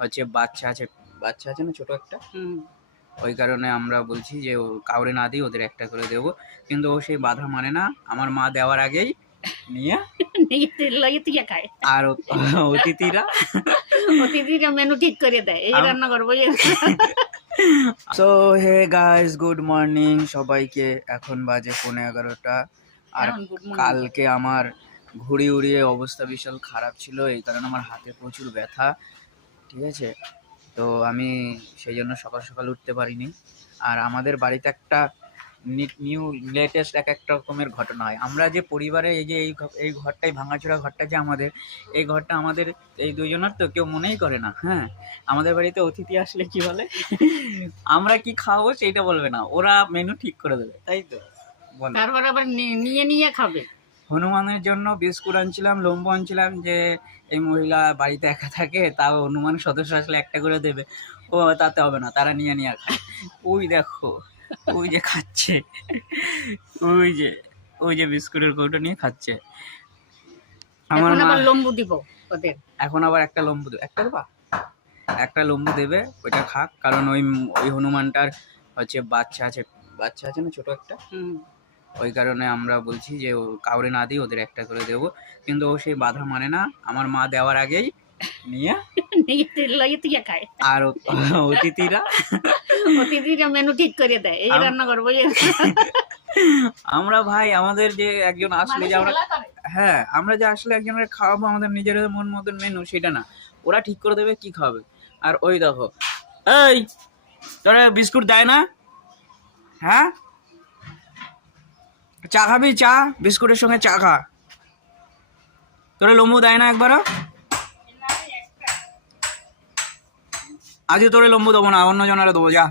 হচ্ছে বাচ্চা আছে না ছোট একটা, ওই কারণে আমরা বলছি যে কাউরে না দিই, ওদের একটা করে দেবো। কিন্তু ও সেই বাধা মানে না, আমার মা দেওয়ার আগেই নিয়ে খায়। আর অতিথিরা মেনু ঠিক করে দেয়, এই রান্না করবো। So hey guys, good morning সবাইকে। এখন বাজে 11:15। আর কালকে আমার ঘুড়ি উড়িয়ে অবস্থা বিশাল খারাপ ছিল, এই কারণে আমার হাতে প্রচুর ব্যথা, ঠিক আছে। তো আমি সেই জন্য সকাল সকাল উঠতে পারিনি। আর আমাদের বাড়িতে একটা নিউ লেটেস্ট এক রকমের ঘটনা হয়। আমরা যে পরিবারে এই যে এই ঘরটাই ভাঙাচোরা ঘরটা, যে এই ঘরটা আমাদের এই দুজনের, তো কেউ মনেই করে না। হ্যাঁ, আমাদের বাড়িতে অতিথি আসলে কি বলে, আমরা কি খাওয়াবো সেইটা বলবে না, ওরা মেনু ঠিক করে দেবে, তাই তো বলো। তারপর আবার নিয়ে খাবে। হনুমানের জন্য বিস্কুট আনছিলাম, লম্বু আনছিলাম, যে এই মহিলা বাড়িতে একা থাকে, তাও হনুমান সদস্য আসলে একটা করে দেবে। ও তাতে হবে না, তারা নিয়ে খায়। ওই দেখো, ওই যে খাচ্ছে, ওই যে বিস্কুটের কৌটো নিয়ে খাচ্ছে। আমার আবার লম্বু দিব ওদের। এখন আবার একটা লম্বু দেবে, একটা লম্বু দেবে, ওইটা খাক। কারণ ওই হনুমানটার হচ্ছে বাচ্চা আছে না ছোট একটা, ওই কারণে আমরা বলছি যে কাউরে না দিই, ওদের একটা করে দেবো। কিন্তু ও সেই বাধা মানে না, আমার মা দেওয়ার আগেই নিয়ে খায়। আর অতিথিরা মেনু ঠিক করে দেয়, এই রান্না করবো। আমরা ভাই, আমাদের যে একজন আসলে যে আমরা যে আসলে একজনের খাওয়াবো, আমাদের নিজের মন মতন মেনু সেটা না, ওরা ঠিক করে দেবে কি খাবে। আর ওই দেখো, এই তোরা বিস্কুট দেয় না? হ্যাঁ, চা খাবি? চা বিস্কুটের সঙ্গে চা খা। তোরা লম্বু দেয় না একবারও? আজকে তোরে লম্বু দেবো না, অন্য জনেরা দেবো, যা।